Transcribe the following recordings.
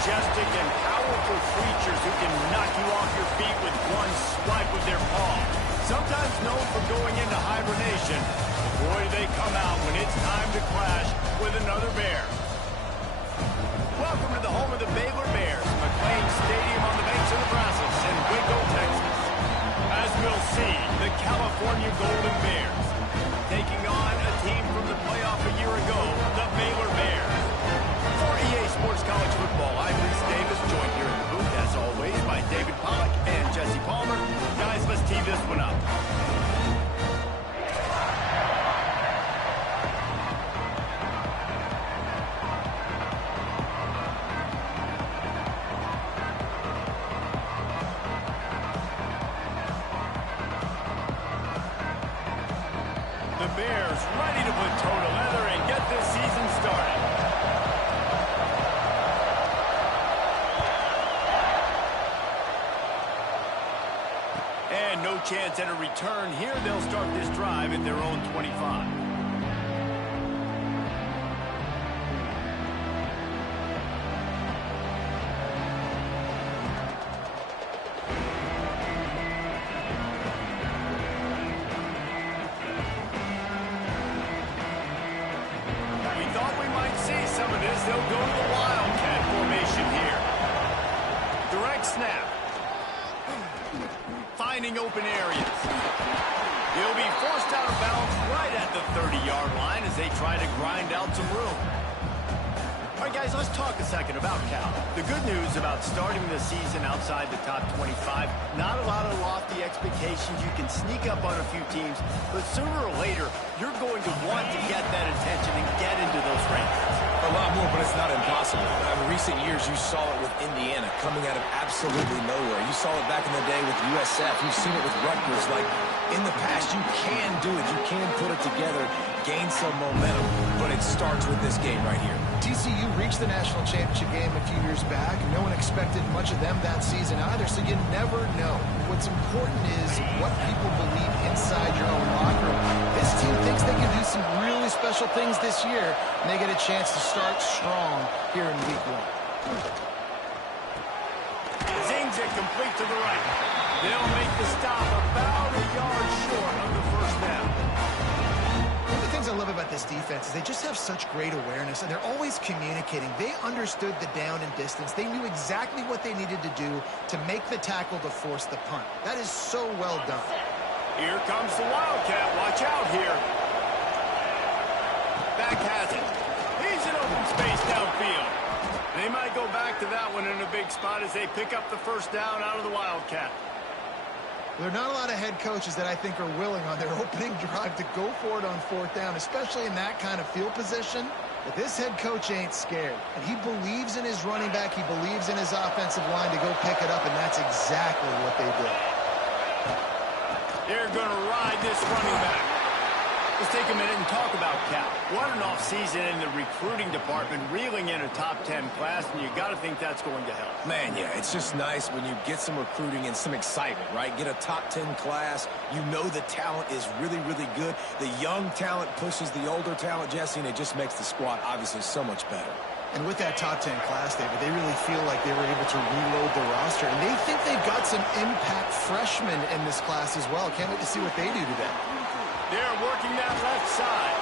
majestic and powerful creatures who can knock you off your feet with one swipe of their paw. Sometimes known for going into hibernation, boy, do they come out when it's time to clash with another bear. Welcome to the home of the Baylor Bears, McLean Stadium on the banks of the Brazos in Waco, Texas. As we'll see, the California Golden Bears taking on a team from the playoff a year ago, the Baylor Bears. For EA Sports College Football, I'm Reese Davis, joined here in the booth, as always, by David Pollack and Jesse Palmer. Guys, let's tee this one up. The Bears ready to put toe to leather and get this season started. And no chance at a return here. They'll start this drive at their own 25. They'll go to the Wildcat formation here. Direct snap. Finding open areas. He'll be forced out of bounds right at the 30-yard line as they try to grind out some room. All right, guys, let's talk a second about Cal. The good news about starting the season outside the top 25, not a lot of lofty expectations. You can sneak up on a few teams, but sooner or later, you're going to want to get that attention and get into those rankings. A lot more, but it's not impossible. In recent years, you saw it with Indiana coming out of absolutely nowhere. You saw it back in the day with USF. You've seen it with Rutgers. Like, in the past, you can do it. You can put it together, gain some momentum, but it starts with this game right here. TCU reached the national championship game a few years back. No one expected much of them that season either, so you never know. What's important is what people believe inside your own locker room. This team thinks they can do some really special things this year, and they get a chance to start strong here in week 1. Zings it complete to the right. They'll make the stop about a yard short of the first down. One of the things I love about this defense is they just have such great awareness, and they're always communicating. They understood the down and distance. They knew exactly what they needed to do to make the tackle to force the punt. That is so well done. Here comes the Wildcat. Watch out here. Back has it. He's in open space downfield. They might go back to that one in a big spot as they pick up the first down out of the Wildcat. There are not a lot of head coaches that I think are willing on their opening drive to go for it on 4th down, especially in that kind of field position. But this head coach ain't scared. And he believes in his running back. He believes in his offensive line to go pick it up, and that's exactly what they did. They're going to ride this running back. Let's take a minute and talk about Cal. What an offseason in the recruiting department, reeling in a top 10 class, and you got to think that's going to help. Man, yeah, it's just nice when you get some recruiting and some excitement, right? Get a top 10 class. You know the talent is really, really good. The young talent pushes the older talent, Jesse, and it just makes the squad obviously so much better. And with that top 10 class, David, they really feel like they were able to reload the roster. And they think they've got some impact freshmen in this class as well. Can't wait to see what they do today. They're working that left side.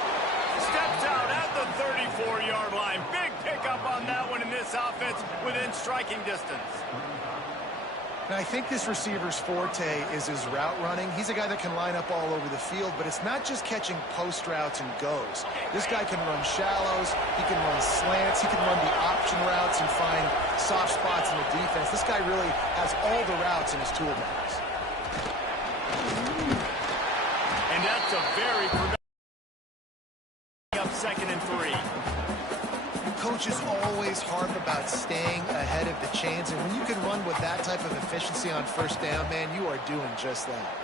Steps out at the 34-yard line. Big pickup on that one in this offense within striking distance. And I think this receiver's forte is his route running. He's a guy that can line up all over the field, but it's not just catching post routes and goes. This guy can run shallows, he can run slants, he can run the option routes and find soft spots in the defense. This guy really has all the routes in his toolbox. And that's a very productive up 2nd and 3. Coaches always harp about staying ahead of the chains, and when you can run with that type of efficiency on 1st down, man, you are doing just that.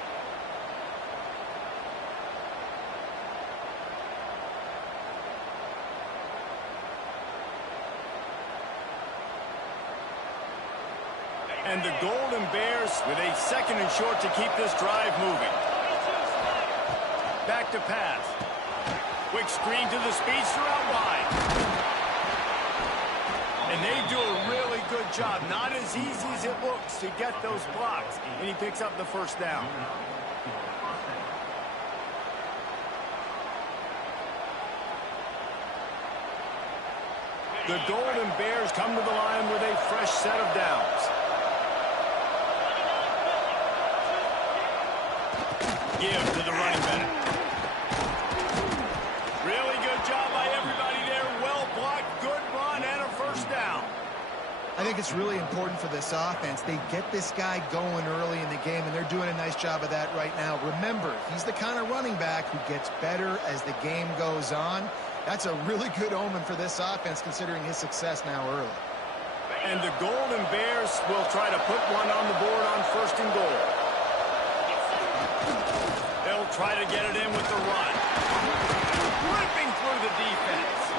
And the Golden Bears with a 2nd and short to keep this drive moving. Back to pass. Quick screen to the speedster out wide. And they do a really good job. Not as easy as it looks to get those blocks. And he picks up the first down. The Golden Bears come to the line with a fresh set of downs. Give to the running back. Really good job by everybody there. Well blocked, good run, and a first down. I think it's really important for this offense. They get this guy going early in the game, and they're doing a nice job of that right now. Remember, he's the kind of running back who gets better as the game goes on. That's a really good omen for this offense, considering his success now early. And the Golden Bears will try to put one on the board on 1st and goal. They'll try to get it in with the run. Ripping through the defense.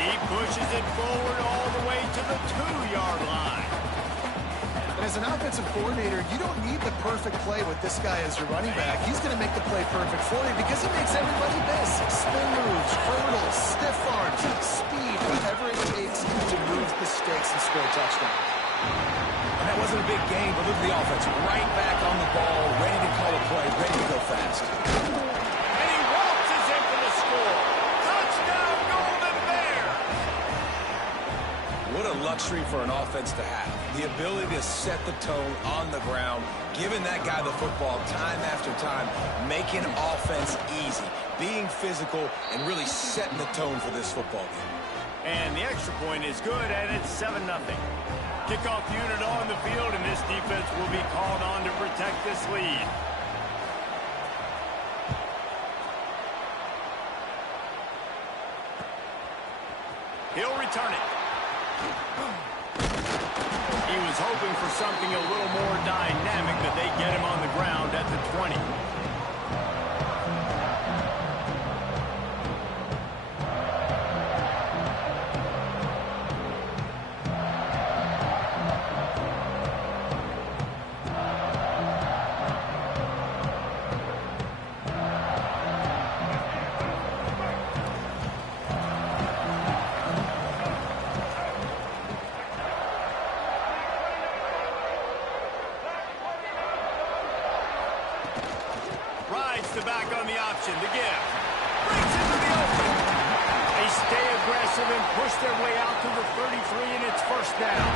He pushes it forward all the way to the 2-yard line. And as an offensive coordinator, you don't need the perfect play with this guy as your running back. He's going to make the play perfect for you because he makes everybody miss. Spin moves, hurdles, stiff arms, speed, whatever it takes to move the stakes and score a touchdown. And that wasn't a big game, but look at the offense. Right back on the ball, ready to call a play, ready to go fast. And he waltzes in for the score. Touchdown, Golden Bears! What a luxury for an offense to have. The ability to set the tone on the ground, giving that guy the football time after time, making offense easy, being physical, and really setting the tone for this football game. And the extra point is good, and it's 7-0. Kickoff unit on the field, and this defense will be called on to protect this lead. He'll return it. He was hoping for something a little more dynamic, but they get him on the ground at the 20. Back on the option, the give. Brings into the open. They stay aggressive and push their way out to the 33, and it's first down.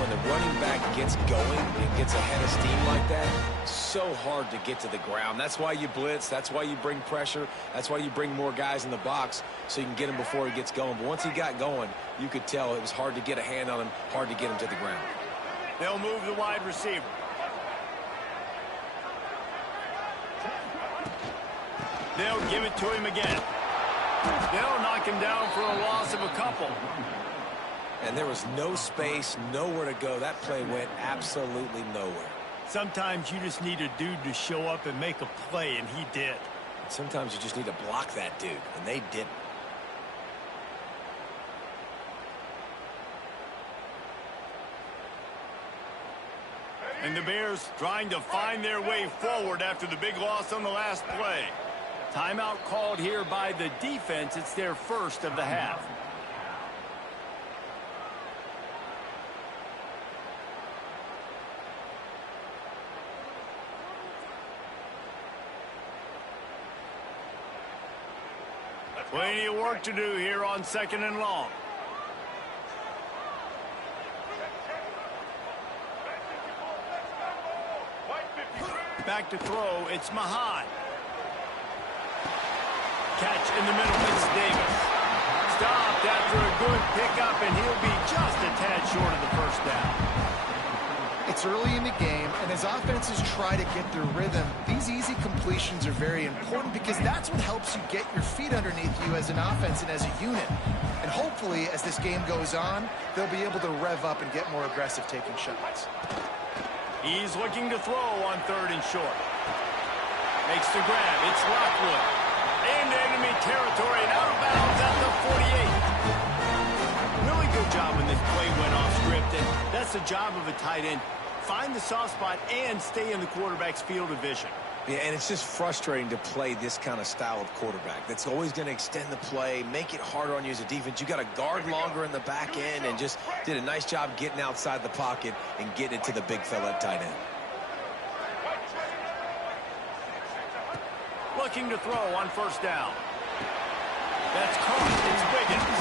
When the running back gets going and gets ahead of steam like that, so hard to get to the ground. That's why you blitz. That's why you bring pressure. That's why you bring more guys in the box so you can get him before he gets going. But once he got going, you could tell it was hard to get a hand on him, hard to get him to the ground. They'll move the wide receiver. They'll give it to him again. They'll knock him down for a loss of a couple. And there was no space, nowhere to go. That play went absolutely nowhere. Sometimes you just need a dude to show up and make a play, and he did. Sometimes you just need to block that dude, and they didn't. And the Bears trying to find their way forward after the big loss on the last play. Timeout called here by the defense. It's their first of the half. Plenty of work to do here on 2nd and long. Back to throw, it's Mahan. Catch in the middle, it's Davis. Stopped after a good pickup, and he'll be just a tad short of the first down. It's early in the game, and as offenses try to get their rhythm, these easy completions are very important because that's what helps you get your feet underneath you as an offense and as a unit. And hopefully, as this game goes on, they'll be able to rev up and get more aggressive taking shots. He's looking to throw on 3rd and short. Makes the grab. It's Lockwood. Into enemy territory and out of bounds at the 48. Really good job when this play went off script, and that's the job of a tight end. Find the soft spot and stay in the quarterback's field of vision. Yeah, and it's just frustrating to play this kind of style of quarterback. That's always going to extend the play, make it harder on you as a defense. You got to guard longer in the back end, and just did a nice job getting outside the pocket and getting it to the big fella at tight end. Looking to throw on first down. That's caught. It's Wiggins.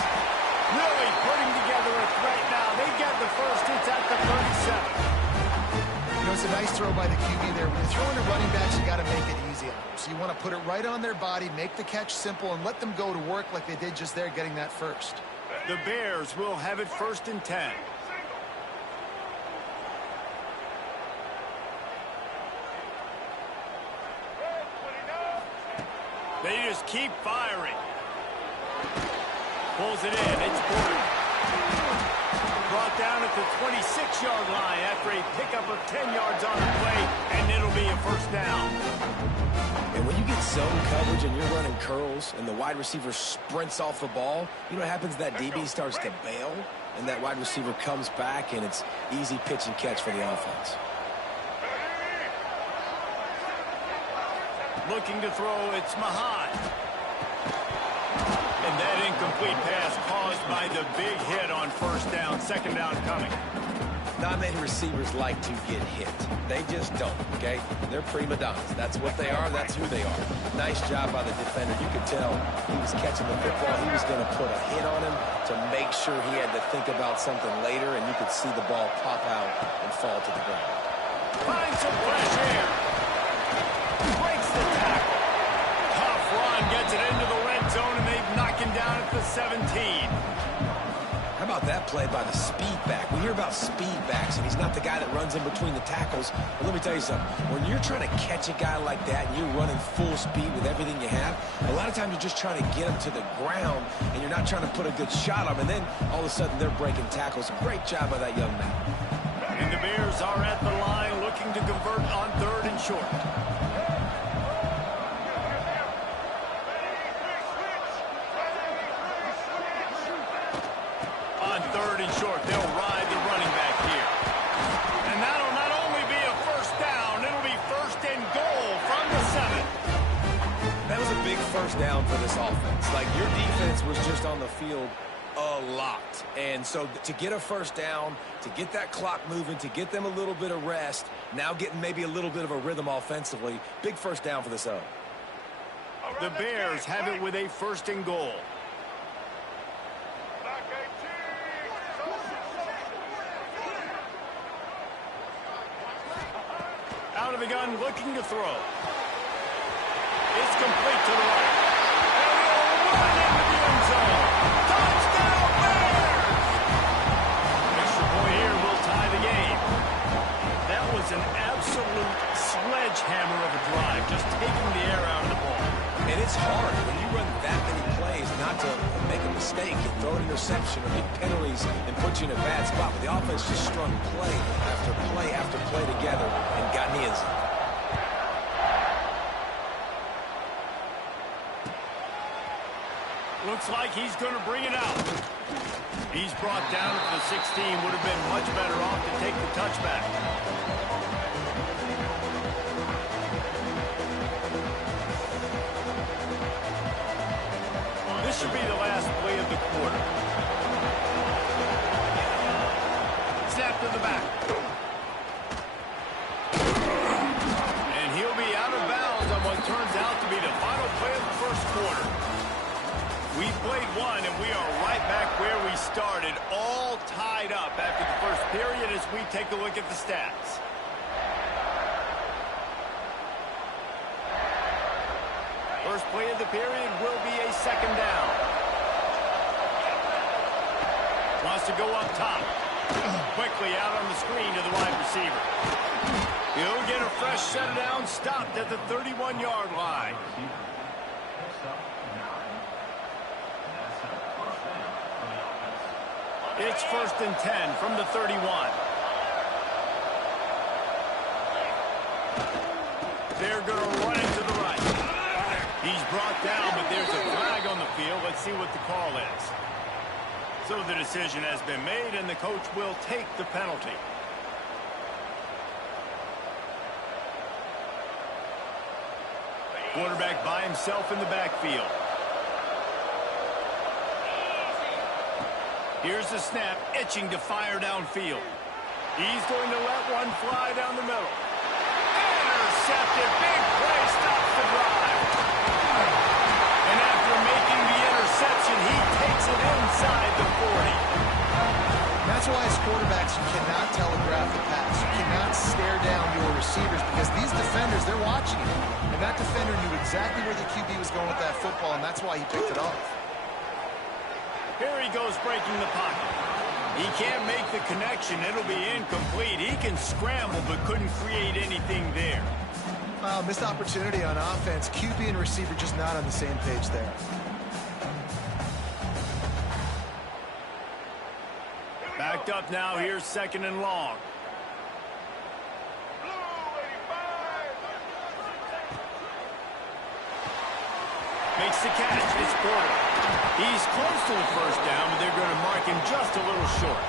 Really putting together a threat now. They get the first. It's at the 37. You know, it's a nice throw by the QB there. When you're throwing to running backs, you got to make it easy on them. So you want to put it right on their body, make the catch simple, and let them go to work like they did just there, getting that first. The Bears will have it 1st and 10. They just keep firing. Pulls it in. It's Porter. Brought down at the 26-yard line after a pickup of 10 yards on the play, and it'll be a first down. And when you get zone coverage and you're running curls and the wide receiver sprints off the ball, you know what happens? That DB starts to bail, and that wide receiver comes back, and it's easy pitch and catch for the offense. Looking to throw, it's Mahan. And that incomplete pass caused by the big hit on first down. Second down coming. Not many receivers like to get hit. They just don't, okay? They're prima donnas. That's what they are. That's who they are. Nice job by the defender. You could tell he was catching the football. He was going to put a hit on him to make sure he had to think about something later, and you could see the ball pop out and fall to the ground. Find some fresh air. Breaks the tackle. Tough run, gets it into the red zone, and they knock him down at the 17. How about that play by the speed back? We hear about speed backs, and he's not the guy that runs in between the tackles. But let me tell you something. When you're trying to catch a guy like that and you're running full speed with everything you have, a lot of times you're just trying to get him to the ground, and you're not trying to put a good shot on him, and then all of a sudden they're breaking tackles. Great job by that young man. And the Bears are at the line looking to convert on 3rd and short. On 3rd and short, they'll ride the running back here. And that'll not only be a first down, it'll be 1st and goal from the 7. That was a big first down for this offense. Like, your defense was just on the field a lot. And so to get a first down, to get that clock moving, to get them a little bit of rest, now getting maybe a little bit of a rhythm offensively, big first down for this O. The Bears have it with a 1st and goal. Out of the gun, looking to throw. It's complete to the right. And they'll run into the end zone. Touchdown, Bears! Extra point here will tie the game. That was an absolute sledgehammer of a drive, just taking the air out of the ball. And it's hard when you run that many plays not to make a mistake and throw an interception or get penalties and put you in a bad spot. But the offense just strung play after play after play together and got in the end zone. Looks like he's going to bring it out. He's brought down to the 16. Would have been much better off to take the touchback. This should be the last play of the quarter. Snap to the back. And he'll be out of bounds on what turns out to be the final play of the first quarter. We played one, and we are right back where we started, all tied up after the first period as we take a look at the stats. First play of the period will be a 2nd down. Wants to go up top. Quickly out on the screen to the wide receiver. He'll get a fresh set down, stopped at the 31-yard line. It's 1st and 10 from the 31. They're going to run it to the right. He's brought down, but there's a flag on the field. Let's see what the call is. So the decision has been made, and the coach will take the penalty. Quarterback by himself in the backfield. Here's the snap, itching to fire downfield. He's going to let one fly down the middle. Intercepted. Big play stops the drive. And after making the interception, he takes it inside the 40. That's why as quarterbacks, you cannot telegraph the pass. You cannot stare down your receivers because these defenders, they're watching you. And that defender knew exactly where the QB was going with that football, and that's why he picked it off. Here he goes breaking the pocket. He can't make the connection. It'll be incomplete. He can scramble but couldn't create anything there. Missed opportunity on offense. QB and receiver just not on the same page there. Backed up now. Here's 2nd and long. Makes the catch. It's Porter. He's close to the first down, but they're going to mark him just a little short.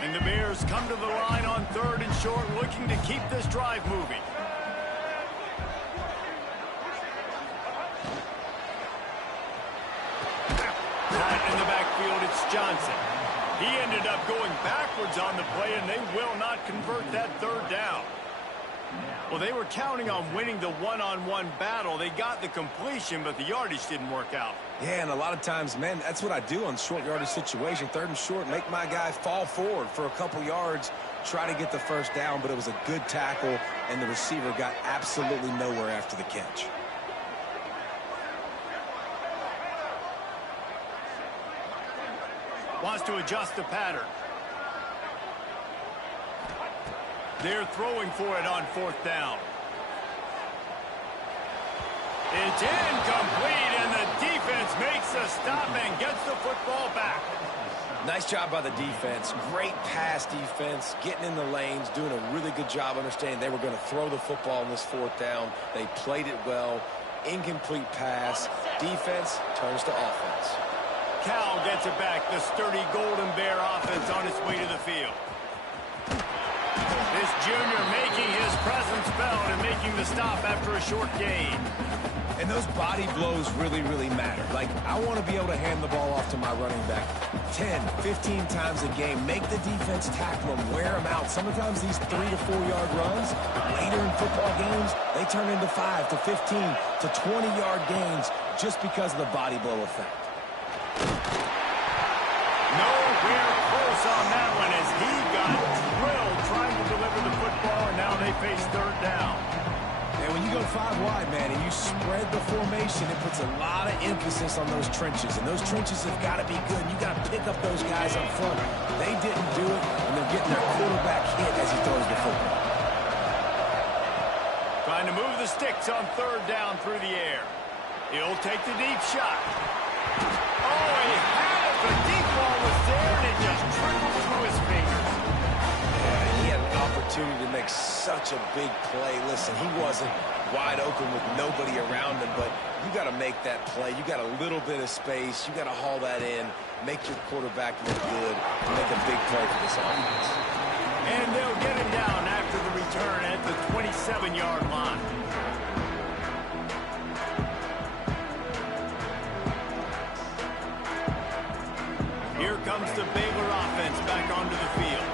And the Bears come to the line on 3rd and short, looking to keep this drive moving. In the backfield, it's Johnson. He ended up going backwards on the play, and they will not convert that 3rd down. Well, they were counting on winning the one-on-one battle. They got the completion, but the yardage didn't work out. Yeah, and a lot of times, man, that's what I do on short yardage situation. 3rd and short, make my guy fall forward for a couple yards, try to get the first down, but it was a good tackle, and the receiver got absolutely nowhere after the catch. Wants to adjust the pattern. They're throwing for it on 4th down. It's incomplete, and the defense makes a stop and gets the football back. Nice job by the defense. Great pass defense, getting in the lanes, doing a really good job understanding they were going to throw the football on this 4th down. They played it well. Incomplete pass. Defense turns to offense. Cal gets it back. The sturdy Golden Bear offense on its way to the field. This junior making his presence felt and making the stop after a short gain. And those body blows really, really matter. Like, I want to be able to hand the ball off to my running back 10, 15 times a game. Make the defense tackle them, wear them out. Sometimes these 3 to 4 yard runs, later in football games, they turn into 5 to 15 to 20 yard gains just because of the body blow effect. Nowhere close on that one as he got drilled trying to deliver the football, and now they face 3rd down. And when you go 5 wide, man, and you spread the formation, it puts a lot of emphasis on those trenches. And those trenches have got to be good. You got to pick up those guys up front. They didn't do it, and they're getting their quarterback hit as he throws the football. Trying to move the sticks on 3rd down through the air. He'll take the deep shot. Oh, he had it. The deep ball was there, and it just trickled through his fingers. Yeah, he had an opportunity to make such a big play. Listen, he wasn't wide open with nobody around him, but you got to make that play. You got a little bit of space. You got to haul that in, make your quarterback look good, and make a big play for this offense. And they'll get him down after the return at the 27-yard line. Here comes the Baylor offense back onto the field.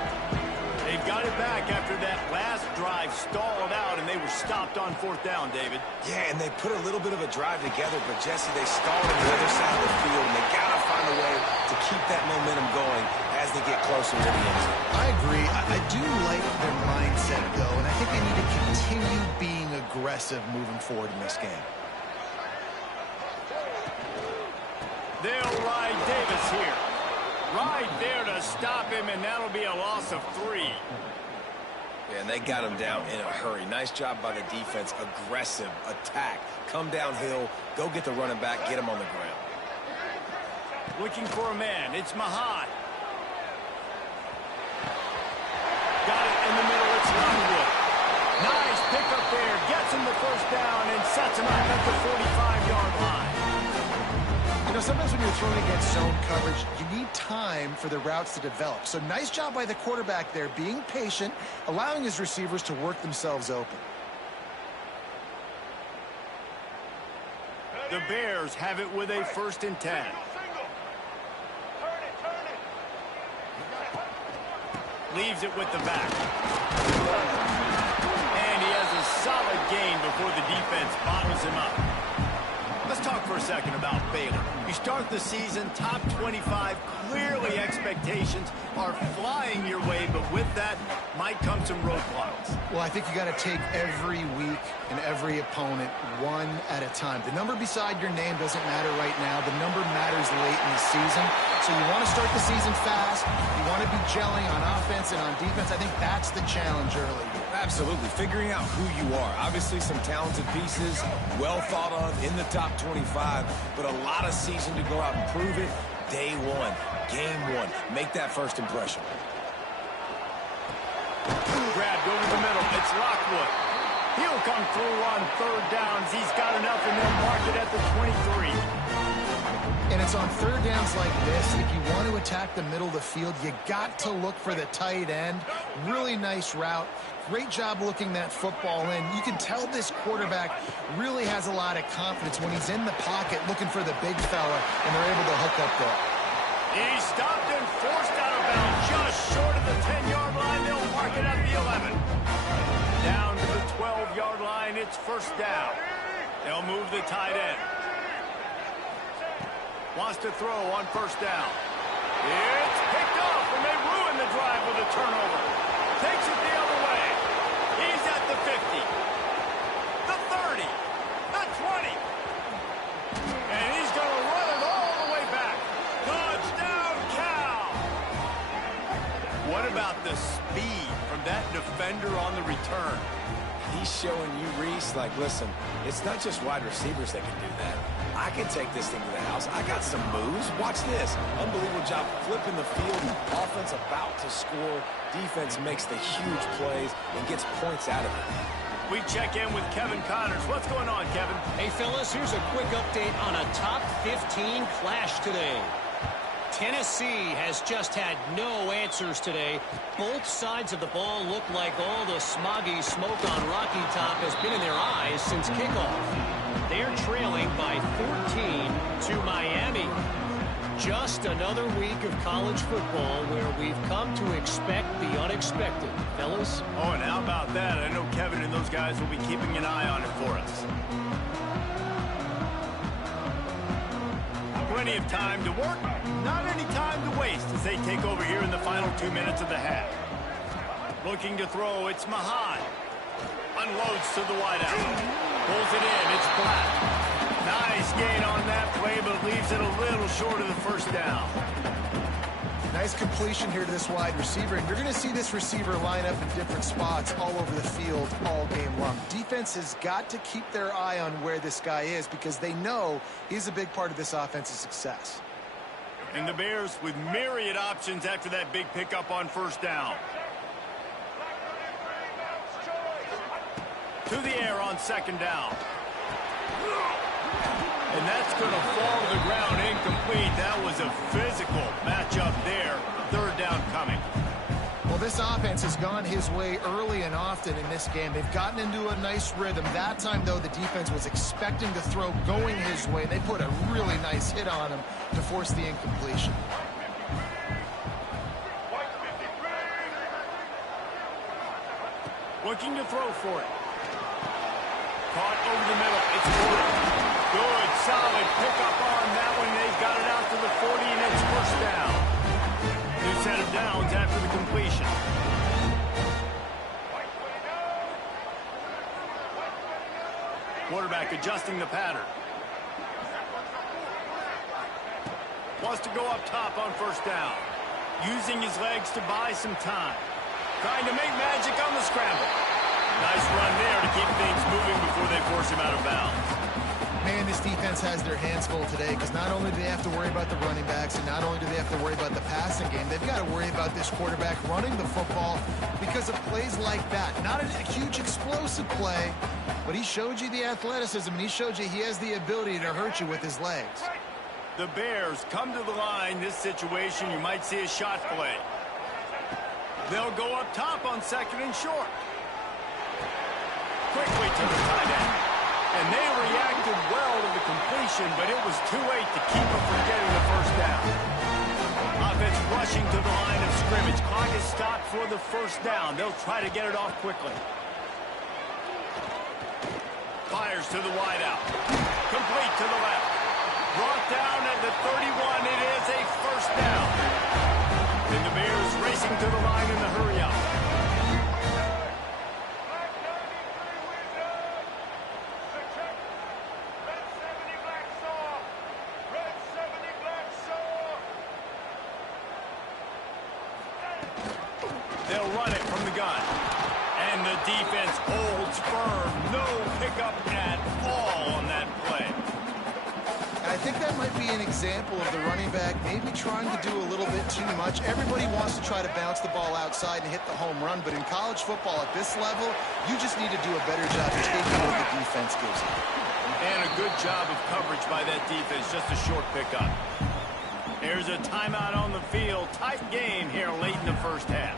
They've got it back after that last drive stalled out, and they were stopped on 4th down, David. Yeah, and they put a little bit of a drive together, but, Jesse, they stalled on the other side of the field, and they got to find a way to keep that momentum going as they get closer to the end zone. I agree. I do like their mindset, though, and I think they need to continue being aggressive moving forward in this game. They'll ride Davis here. Right there to stop him, and that'll be a loss of 3. Yeah, and they got him down in a hurry. Nice job by the defense. Aggressive attack. Come downhill. Go get the running back. Get him on the ground. Looking for a man. It's Mahad. Got it in the middle. It's Longwood. Nice pickup there. Gets him the first down and sets him up at the 45-yard line. sometimes when you're throwing against zone coverage, you need time for the routes to develop. So nice job by the quarterback there, being patient, allowing his receivers to work themselves open. The Bears have it with a 1st and 10. Leaves it with the back. And he has a solid gain before the defense bottles him up. Let's talk for a second about Baylor. You start the season top 25. Clearly expectations are flying your way, but with that might come some roadblocks. Well, I think you got to take every week and every opponent one at a time. The number beside your name doesn't matter right now. The number matters late in the season. So you want to start the season fast. You want to be gelling on offense and on defense. I think that's the challenge early. Absolutely. Figuring out who you are. Obviously some talented pieces, well thought of in the top 25, but a lot of season to go out and prove it. Day one, game one. Make that first impression. Grabbed over the middle. It's Lockwood. He'll come through on 3rd downs. He's got enough, and they'll mark it at the 23. And it's on 3rd downs like this. If you want to attack the middle of the field, you got to look for the tight end. Really nice route. Great job looking that football in. You can tell this quarterback really has a lot of confidence when he's in the pocket looking for the big fella, and they're able to hook up there. He's stopped and forced out of bounds just short of the 10-yard line. They'll mark it at the 11. Down to the 12-yard line. It's 1st down. They'll move the tight end. Wants to throw on 1st down. It's picked off, and they ruin the drive with a turnover. Takes it the other way. He's at the 50. The 30. The 20. And he's going to run it all the way back. Touchdown, Cal. What about the speed from that defender on the return? He's showing you, Reese, like, listen, it's not just wide receivers that can do that. I can take this thing to the house. I got some moves. Watch this. Unbelievable job flipping the field. Offense about to score. Defense makes the huge plays and gets points out of it. We check in with Kevin Connors. What's going on, Kevin? Hey, fellas, here's a quick update on a top 15 clash today. Tennessee has just had no answers today. Both sides of the ball look like all the smoggy smoke on Rocky Top has been in their eyes since kickoff. They're trailing by 14 to Miami. Just another week of college football where we've come to expect the unexpected. Fellas? Oh, and how about that? I know Kevin and those guys will be keeping an eye on it for us. Plenty of time to work, not any time to waste as they take over here in the final 2 minutes of the half. Looking to throw, it's Mahan. Unloads to the wideout. Pulls it in, it's Black. Nice gain on that play, but leaves it a little short of the 1st down. Nice completion here to this wide receiver, and you're going to see this receiver line up in different spots all over the field all game long. Defense has got to keep their eye on where this guy is because they know he's a big part of this offense's success. And the Bears with myriad options after that big pickup on 1st down. To the air on 2nd down. And that's going to fall to the ground incomplete. That was a physical matchup there. 3rd down coming. Well, this offense has gone his way early and often in this game. They've gotten into a nice rhythm. That time, though, the defense was expecting the throw going his way. They put a really nice hit on him to force the incompletion. Looking to throw for it. Caught over the middle. It's Gordon. Good, solid pickup on that one. They've got it out to the 40, and it's 1st down. New set of downs after the completion. Quarterback adjusting the pattern. Wants to go up top on 1st down. Using his legs to buy some time. Trying to make magic on the scramble. Nice run there to keep things moving before they force him out of bounds. Man, this defense has their hands full today because not only do they have to worry about the running backs and not only do they have to worry about the passing game, they've got to worry about this quarterback running the football because of plays like that. Not a huge explosive play, but he showed you the athleticism and he showed you he has the ability to hurt you with his legs. The Bears come to the line. This situation, you might see a shot play. They'll go up top on 2nd and short. Quickly to the tight end. And they reacted well to the completion, but it was too late to keep them from getting the first down. Offense rushing to the line of scrimmage. Clock is stopped for the first down. They'll try to get it off quickly. Fires to the wideout. Complete to the left. Brought down at the 31. It is a first down. And the Bears racing to the line in the hurry-up. They'll run it from the gun. And the defense holds firm. No pickup at all on that play. I think that might be an example of the running back maybe trying to do a little bit too much. Everybody wants to try to bounce the ball outside and hit the home run, but in college football at this level, you just need to do a better job taking what the defense gives you. And a good job of coverage by that defense, just a short pickup. There's a timeout on the field. Tight game here late in the first half.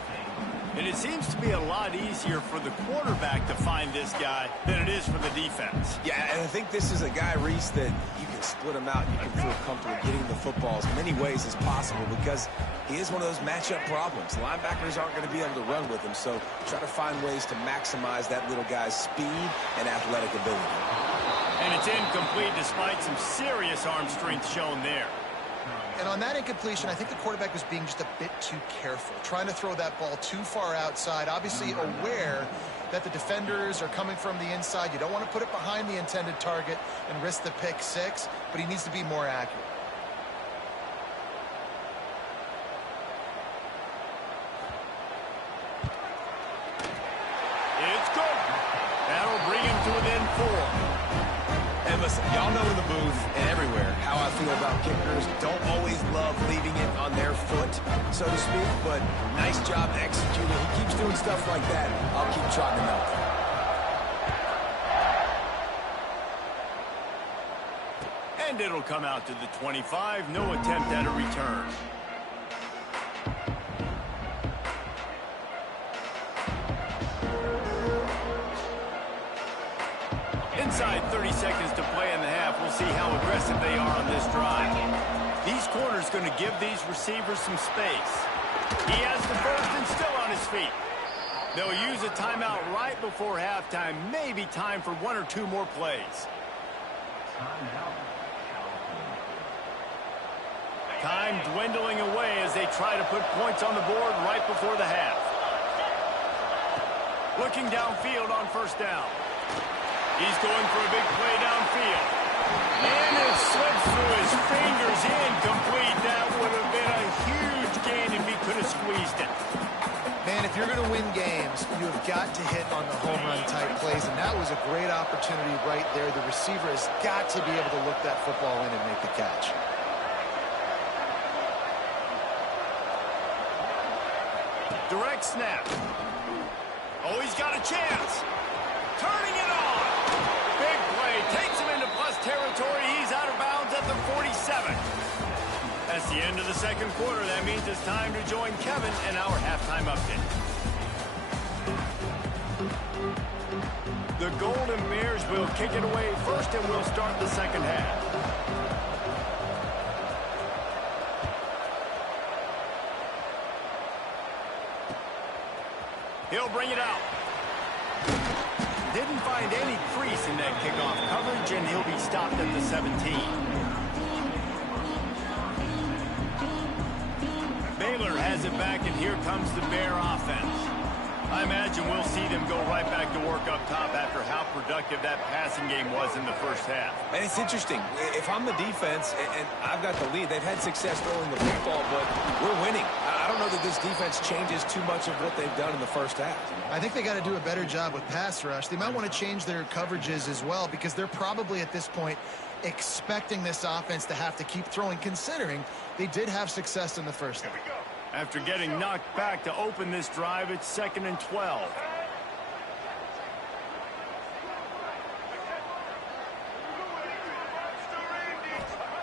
And it seems to be a lot easier for the quarterback to find this guy than it is for the defense. Yeah, and I think this is a guy, Reese, that you can split him out and you can feel comfortable getting the football as many ways as possible because he is one of those matchup problems. Linebackers aren't going to be able to run with him, so try to find ways to maximize that little guy's speed and athletic ability. And it's incomplete despite some serious arm strength shown there. And on that incompletion, I think the quarterback was being just a bit too careful, trying to throw that ball too far outside, obviously aware that the defenders are coming from the inside. You don't want to put it behind the intended target and risk the pick six, but he needs to be more accurate. It's good. That'll bring him to within 4. And listen, y'all know in the booth and everywhere how I feel about kickers. Don't always love leaving it on their foot, so to speak, but nice job executing. He keeps doing stuff like that. I'll keep trotting him out there. And it'll come out to the 25. No attempt at a return. Inside 30 seconds to play in the half. We'll see how aggressive they are on this drive. These corners going to give these receivers some space. He has the first and still on his feet. They'll use a timeout right before halftime. Maybe time for 1 or 2 more plays. Time dwindling away as they try to put points on the board right before the half. Looking downfield on first down. He's going for a big play downfield. And it slips through his fingers, incomplete. That would have been a huge gain if he could have squeezed it. Man, if you're going to win games, you have got to hit on the home run type plays, and that was a great opportunity right there. The receiver has got to be able to look that football in and make the catch. Direct snap. Oh, he's got a chance. Turning it on. Big play. Takes him into plus territory. He's out of bounds at the 47. That's the end of the second quarter. That means it's time to join Kevin in our halftime update. The Golden Bears will kick it away first, and we'll start the second half. He'll bring it out. Didn't find any crease in that kickoff coverage, and he'll be stopped at the 17. Baylor has it back, and here comes the Bear offense. I imagine we'll see them go right back to work up top after how productive that passing game was in the first half. And it's interesting. If I'm the defense and I've got the lead, they've had success throwing the football, but we're winning. I don't know that this defense changes too much of what they've done in the first half. I think they got to do a better job with pass rush. They might want to change their coverages as well because they're probably at this point expecting this offense to have to keep throwing, considering they did have success in the first half. After getting knocked back to open this drive, it's 2nd and 12.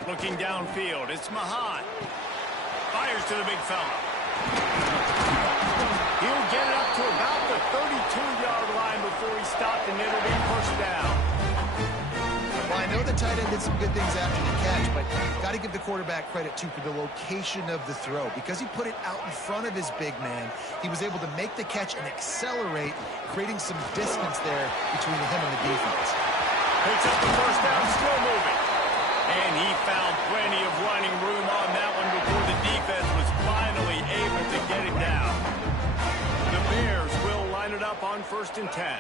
Looking downfield, it's Mahan. Fires to the big fella. He'll get it up to about the 32-yard line before he stopped, and it'll be first down. Well, I know the tight end did some good things after the catch, but you've got to give the quarterback credit, too, for the location of the throw. Because he put it out in front of his big man, he was able to make the catch and accelerate, creating some distance there between him and the defense. Picks up the first down, still moving. And he found plenty of running room on that one before the defense was finally able to get it down. The Bears will line it up on 1st and 10.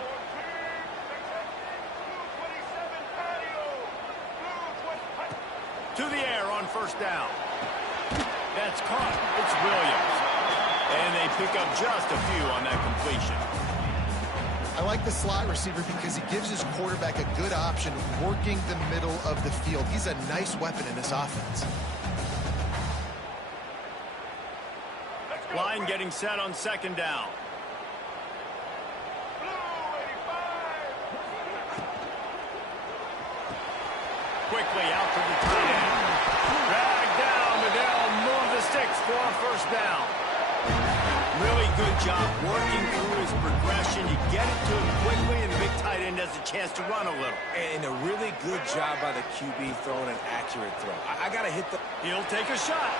To the air on 1st down. That's caught. It's Williams. And they pick up just a few on that completion. I like the slot receiver because he gives his quarterback a good option working the middle of the field. He's a nice weapon in this offense. Line getting set on 2nd down. Quickly out to the tight end. Drag down, but they'll move the sticks for a 1st down. Really good job working through his progression. You get it to him quickly, and the big tight end has a chance to run a little. And a really good job by the QB throwing an accurate throw. I got to hit the... He'll take a shot.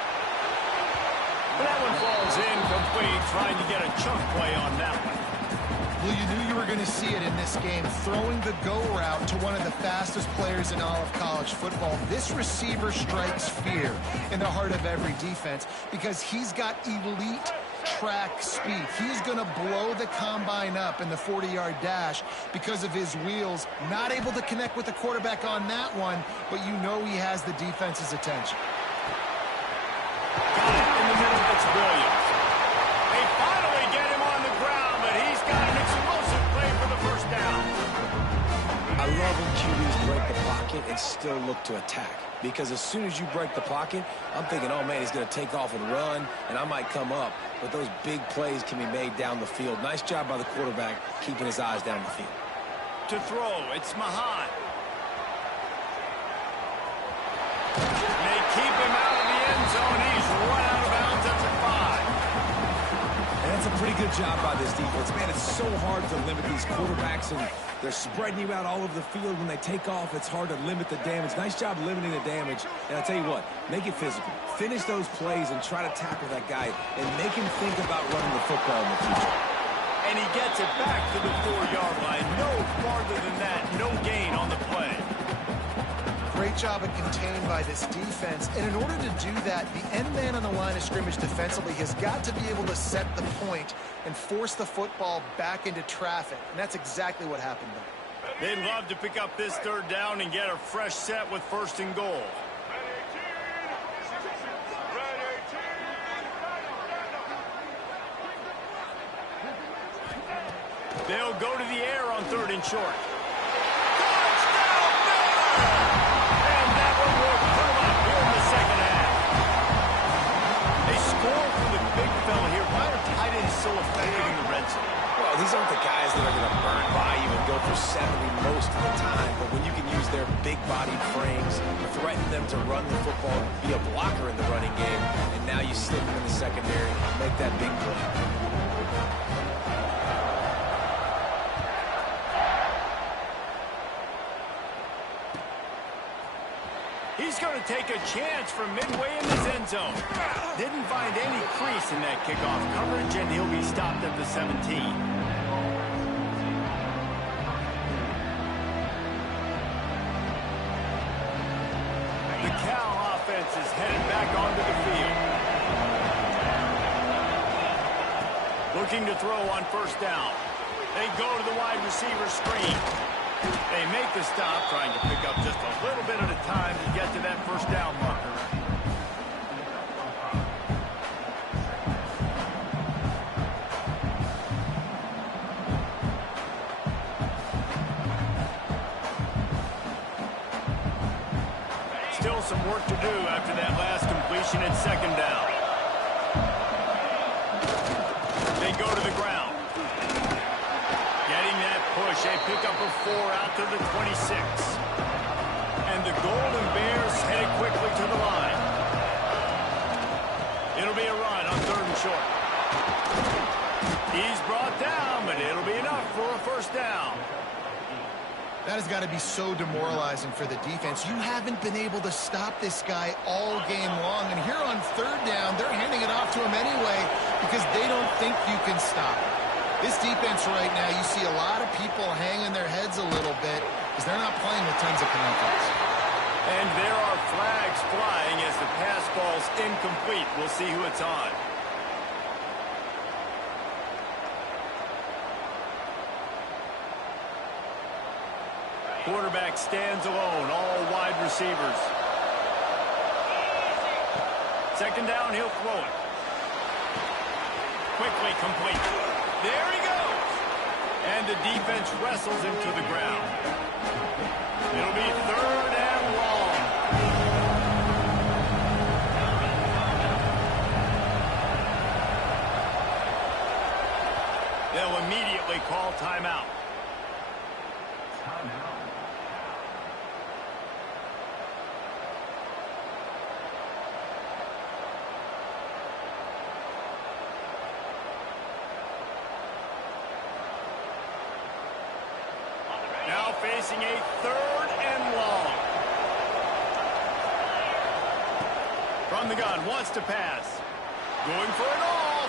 But that one falls incomplete, trying to get a chunk play on that one. Well, you knew you were going to see it in this game, throwing the go route to one of the fastest players in all of college football. This receiver strikes fear in the heart of every defense because he's got elite track speed. He's going to blow the combine up in the 40-yard dash because of his wheels. Not able to connect with the quarterback on that one, but you know he has the defense's attention. Got it in the middle. It's Williams. They finally get him on the ground, but he's got an explosive play for the 1st down. I love when QBs break the pocket and still look to attack. Because as soon as you break the pocket, I'm thinking, oh, man, he's going to take off and run, and I might come up. But those big plays can be made down the field. Nice job by the quarterback keeping his eyes down the field. To throw, it's Mahan. They keep him out of the end zone. He's run out of bounds at the 5. And that's a pretty good job by this defense. Man, it's so hard to limit these quarterbacks, and they're spreading you out all over the field. When they take off, it's hard to limit the damage. Nice job limiting the damage. And I'll tell you what, make it physical. Finish those plays and try to tackle that guy and make him think about running the football in the future. And he gets it back to the 4-yard line. No farther than that. No gain on the play. Great job of contained by this defense. And in order to do that, the end man on the line of scrimmage defensively has got to be able to set the point and force the football back into traffic. And that's exactly what happened there. They'd love to pick up this 3rd down and get a fresh set with 1st and goal. They'll go to the air on 3rd and short. Touchdown, Baylor! And that one will put them up here in the 2nd half. They score for the big fella here. Why are tight ends so effective in the red zone? Well, these aren't the guys that are going to burn by you and go for 70 most of the time. But when you can use their big-bodied frames, threaten them to run the football, be a blocker in the running game, and now you slip them in the secondary, make that big play. He's going to take a chance from midway in this end zone. Didn't find any crease in that kickoff coverage, and he'll be stopped at the 17. The Cal offense is headed back onto the field. Looking to throw on 1st down. They go to the wide receiver screen. They make the stop, trying to pick up just a little bit at a time to get to that 1st down marker. Still some work to do after that last completion at 2nd down. They go to the ground. Getting that push, they pick up a 4 out to the 26. And the the Golden Bears headed quickly to the line. It'll be a run on 3rd and short. He's brought down, but it'll be enough for a first down. That has got to be so demoralizing for the defense. You haven't been able to stop this guy all game long. And here on 3rd down, they're handing it off to him anyway because they don't think you can stop him. This defense right now, you see a lot of people hanging their heads a little bit because they're not playing with tons of confidence. And there are flags flying as the pass ball's incomplete. We'll see who it's on. Quarterback stands alone, all wide receivers. 2nd down, he'll throw it. Quickly complete. There he goes. And the defense wrestles him to the ground. It'll be 3rd and long. They'll immediately call timeout. Now facing a 3rd and long. From the gun, wants to pass. Going for it all.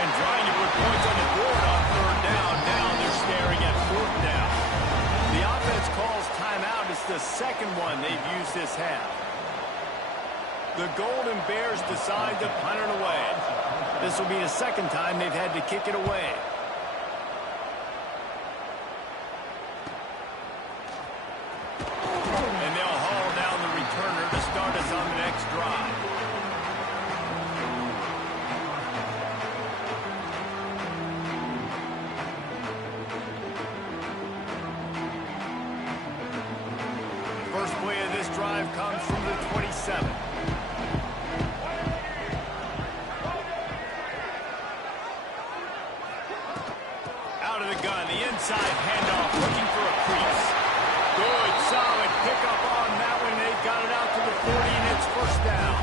And trying to put points on the board on 3rd down. Now they're staring at 4th down. The offense calls timeout. It's the 2nd one they've used this half. The Golden Bears decide to punt it away. This will be the 2nd time they've had to kick it away. On the next drive. First play of this drive comes from the 27. Out of the gun, the inside handoff, looking for a crease. Good, solid pickup on that one. They've got it out to the 40, and it's 1st down.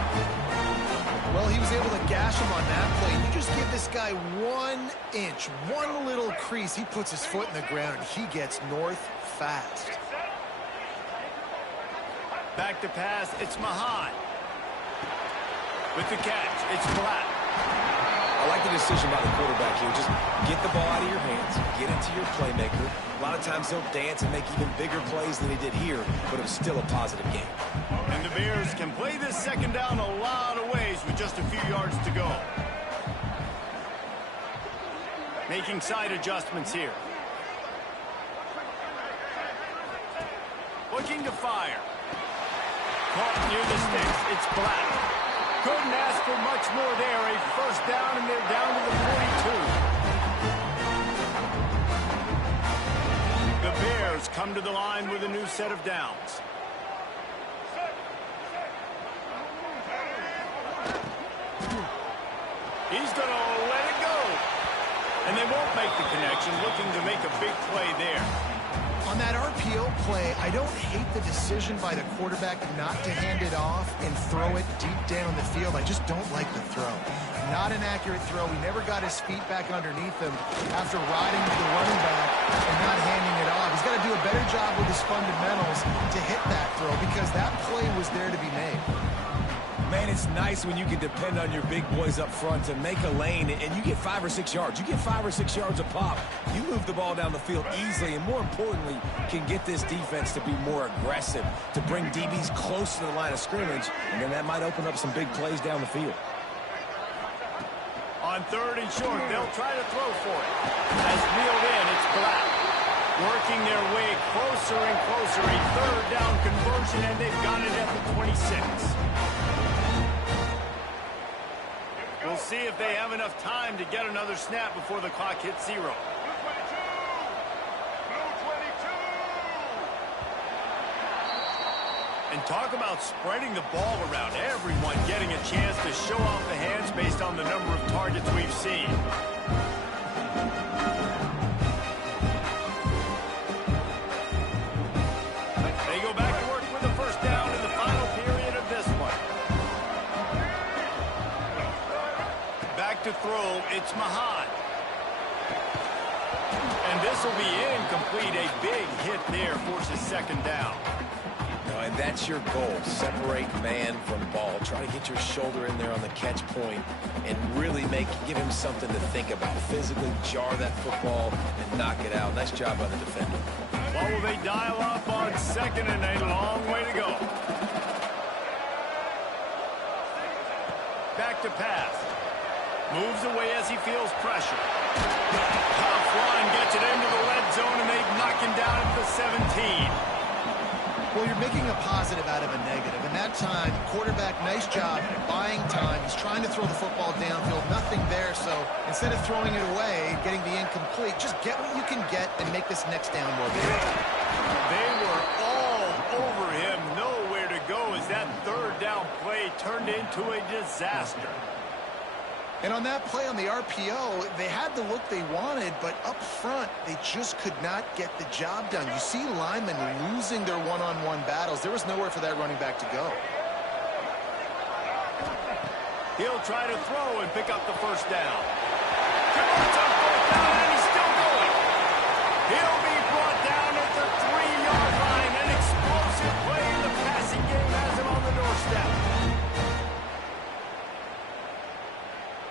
Well, he was able to gash him on that play. You just give this guy 1 inch, one little crease. He puts his foot in the ground, and he gets north fast. Back to pass, it's Mahan. With the catch, it's Black. I like the decision by the quarterback here. Just get the ball out of your hands, get it to your playmaker. A lot of times he'll dance and make even bigger plays than he did here, but it was still a positive game. And the Bears can play this 2nd down a lot of ways with just a few yards to go. Making side adjustments here. Looking to fire. Caught near the sticks. It's Black. Couldn't ask for much more there. A 1st down, and they're down to the 42. The Bears come to the line with a new set of downs. He's going to let it go. And they won't make the connection, looking to make a big play there. On that RPO play, I don't hate the decision by the quarterback not to hand it off and throw it deep down the field. I just don't like the throw. Not an accurate throw. He never got his feet back underneath him after riding to the running back and not handing it off. He's got to do a better job with his fundamentals to hit that throw because that play was there to be made. Man, it's nice when you can depend on your big boys up front to make a lane, and you get 5 or 6 yards. You get 5 or 6 yards a pop. You move the ball down the field easily, and more importantly, can get this defense to be more aggressive, to bring DBs close to the line of scrimmage, and then that might open up some big plays down the field. On 3rd and short, they'll try to throw for it. As reeled in, it's Black. Working their way closer and closer. A 3rd down conversion, and they've got it at the 26. We'll see if they have enough time to get another snap before the clock hits 0. And talk about spreading the ball around. Everyone getting a chance to show off the hands based on the number of targets we've seen. They go back to work with the 1st to throw. It's Mahan. And this will be incomplete. A big hit there forces second down. And that's your goal. Separate man from ball. Try to get your shoulder in there on the catch point and really give him something to think about. Physically jar that football and knock it out. Nice job by the defender. Well, will they dial up on second and a long way to go? Back to pass. Moves away as he feels pressure. Tough run gets it into the red zone, and they knock him down at the 17. Well, you're making a positive out of a negative. And that time, quarterback, nice job buying time. He's trying to throw the football downfield. Nothing there, so instead of throwing it away and getting the incomplete, just get what you can get and make this next down more manageable. They were all over him. Nowhere to go as that third down play turned into a disaster. And on that play on the RPO, they had the look they wanted, but up front, they just could not get the job done. You see linemen losing their one-on-one battles. There was nowhere for that running back to go. He'll try to throw and pick up the first down. Converts on fourth down, and he's still going. He'll be brought down at the 3-yard line. An explosive play in the passing game has him on the doorstep.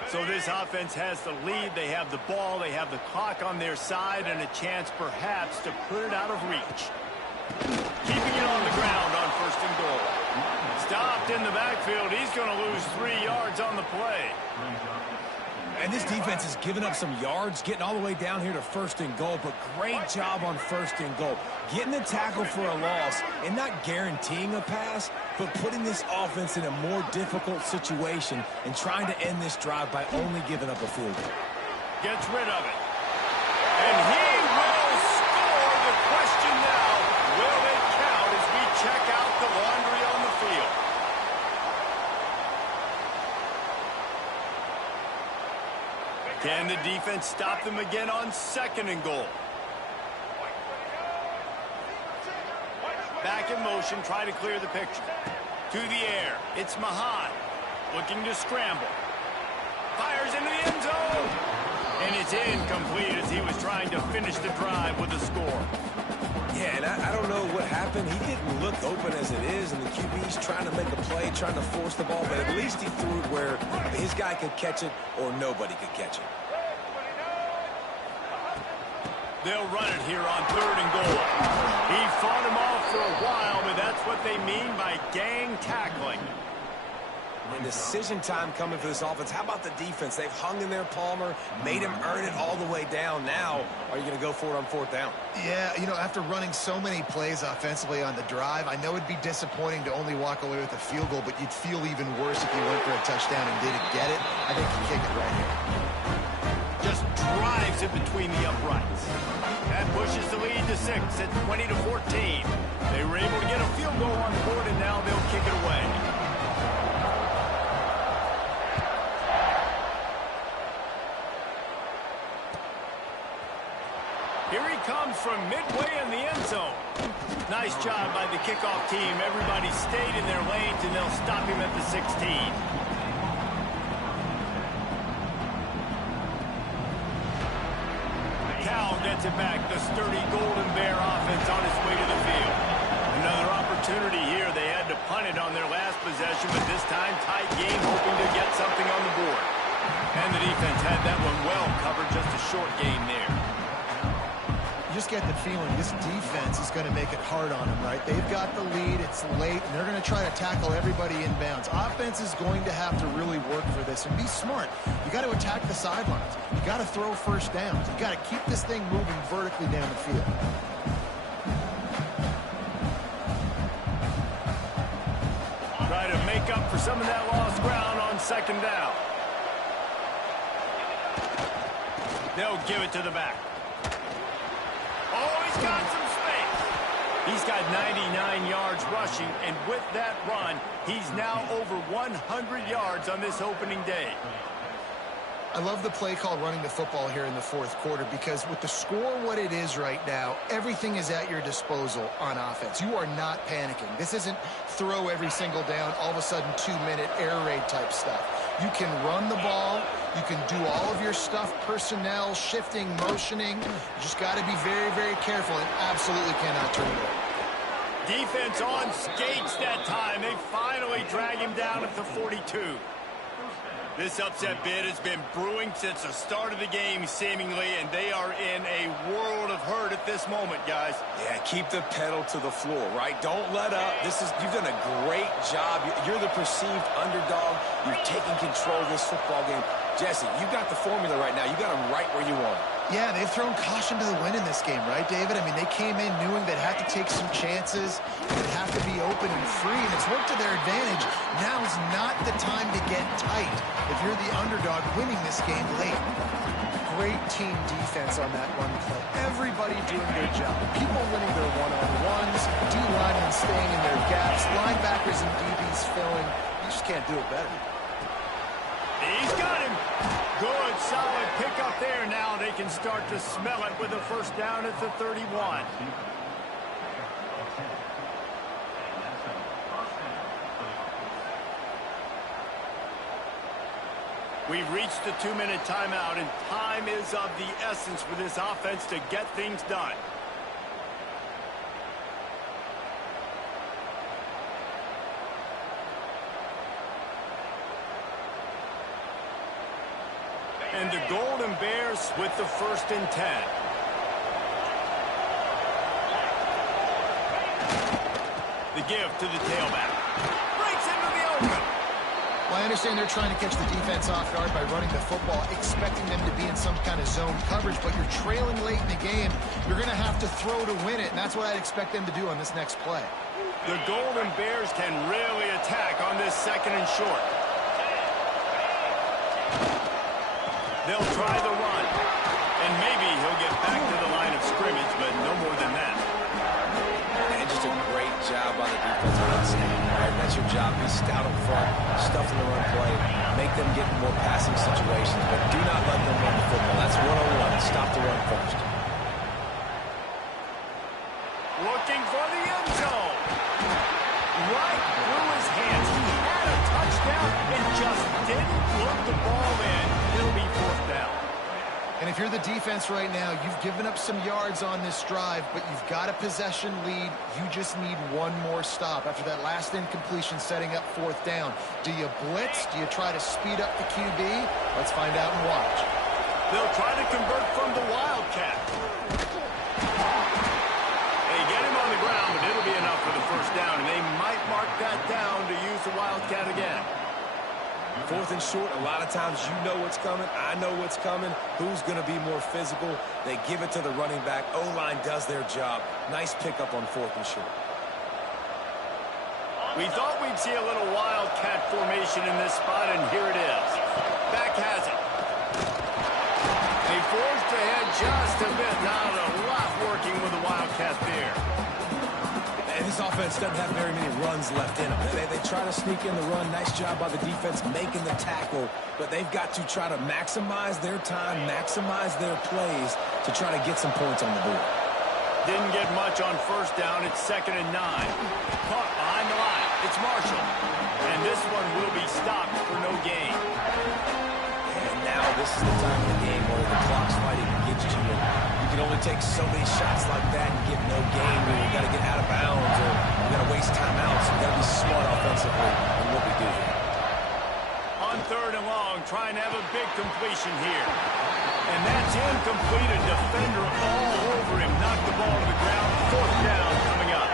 So this offense has the lead. They have the ball. They have the clock on their side and a chance perhaps to put it out of reach. Keeping it on the ground on first and goal. Stopped in the backfield. He's going to lose 3 yards on the play. And this defense has given up some yards, getting all the way down here to first and goal, but great job on first and goal. Getting the tackle for a loss and not guaranteeing a pass, but putting this offense in a more difficult situation and trying to end this drive by only giving up a field goal. Gets rid of it. And he will score. The question now, will it count as we check out the laundry on the field? Can the defense stop them again on second and goal? Back in motion, try to clear the picture. To the air, it's Mahan. Looking to scramble. Fires into the end zone. And it's incomplete as he was trying to finish the drive with a score. Yeah, and I don't know what happened. He didn't look open as it is, and the QB's trying to make a play, trying to force the ball, but at least he threw it where his guy could catch it or nobody could catch it. They'll run it here on third and goal. He fought him off for a while, but that's what they mean by gang tackling. And decision time coming for this offense. How about the defense? They've hung in there, Palmer, made him earn it all the way down. Now, are you going to go for it on fourth down? Yeah, you know, after running so many plays offensively on the drive, I know it'd be disappointing to only walk away with a field goal, but you'd feel even worse if you went for a touchdown and didn't get it. I think you kick it right here. Just drives it between the uprights. That pushes the lead to 6 at 20-14. They were able to get a field goal on the board, and now they'll kick it away. Here he comes from midway in the end zone. Nice job by the kickoff team. Everybody stayed in their lanes, and they'll stop him at the 16. Cal gets it back. The sturdy Golden Bear offense on its way to the field. Another opportunity here. They had to punt it on their last possession, but this time tight game, hoping to get something on the board. And the defense had that one well covered. Just a short game there. You just get the feeling this defense is going to make it hard on them, right? They've got the lead, it's late, and they're going to try to tackle everybody inbounds. Offense is going to have to really work for this and be smart. You got to attack the sidelines. You got to throw first downs. You got to keep this thing moving vertically down the field. Try to make up for some of that lost ground on second down. They'll give it to the back. Oh, he's got some space. He's got 99 yards rushing, and with that run, he's now over 100 yards on this opening day. I love the play call running the football here in the fourth quarter because with the score what it is right now, everything is at your disposal on offense. You are not panicking. This isn't throw every single down, all of a sudden 2-minute air raid type stuff. You can run the ball. You can do all of your stuff, personnel, shifting, motioning. You just got to be very, very careful and absolutely cannot turn it over. Defense on skates that time. They finally drag him down at the 42. This upset bid has been brewing since the start of the game, seemingly, and they are in a world of hurt at this moment, guys. Yeah, keep the pedal to the floor, right? Don't let up. You've done a great job. You're the perceived underdog. You're taking control of this football game. Jesse, you got the formula right now. You got them right where you want them. Yeah, they've thrown caution to the wind in this game, right, David? I mean, they came in knowing they'd have to take some chances. They'd have to be open and free, and it's worked to their advantage. Now's not the time to get tight if you're the underdog winning this game late. Great team defense on that run play. Everybody doing their job. People winning their one-on-ones, D-linemen staying in their gaps, linebackers and DBs filling. You just can't do it better. He's got him. Good, solid pickup there. Now they can start to smell it with a first down at the 31. We've reached the 2-minute timeout, and time is of the essence for this offense to get things done. And the Golden Bears with the 1st and 10. The give to the tailback. Breaks into the open. Well, I understand they're trying to catch the defense off guard by running the football, expecting them to be in some kind of zone coverage, but you're trailing late in the game. You're going to have to throw to win it, and that's what I'd expect them to do on this next play. The Golden Bears can really attack on this 2nd and short. They'll try the run. And maybe he'll get back to the line of scrimmage, but no more than that. And just a great job by the defensive line. Right? That's your job. Be stout up front, stuff in the run play, make them get in more passing situations, but do not let them run the football. That's 101. Stop the run first. Looking for the end zone. Right through his hands. He had a touchdown and just didn't look the ball in. It'll be 4th down. And if you're the defense right now, you've given up some yards on this drive, but you've got a possession lead. You just need one more stop after that last incompletion setting up 4th down. Do you blitz? Do you try to speed up the QB? Let's find out and watch. They'll try to convert from the Wildcat. They get him on the ground, but it'll be enough for the 1st down, and they might mark that down to use the Wildcat again. 4th and short, a lot of times you know what's coming. I know what's coming. Who's going to be more physical? They give it to the running back. O-line does their job. Nice pickup on 4th and short. We thought we'd see a little Wildcat formation in this spot, and here it is. Back has it. They forced ahead just a bit. Not a lot working with the Wildcat there. And this offense doesn't have very many runs left in them. They try to sneak in the run. Nice job by the defense making the tackle. But they've got to try to maximize their time, maximize their plays to try to get some points on the board. Didn't get much on 1st down. It's 2nd and 9. Caught behind the line. It's Marshall. And this one will be stopped for no gain. And now this is the time of the game where the clock's fighting against you. You can only take so many shots like that and get no gain. You got to get out of bounds or you got to waste timeouts. You got to be smart offensively in what we do here. On 3rd and long, trying to have a big completion here. And that's incomplete. A defender all over him. Knocked the ball to the ground. 4th down coming up.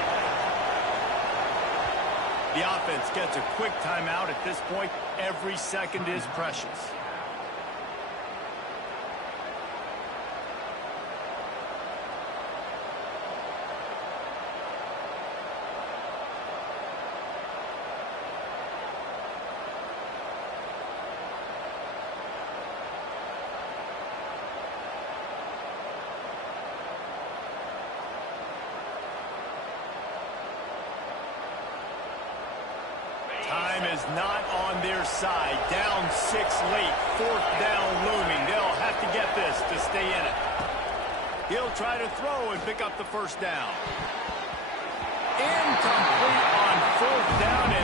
The offense gets a quick timeout at this point. Every second is precious. Time is not on their side. Down 6 late. 4th down looming. They'll have to get this to stay in it. He'll try to throw and pick up the 1st down. Incomplete on 4th down, and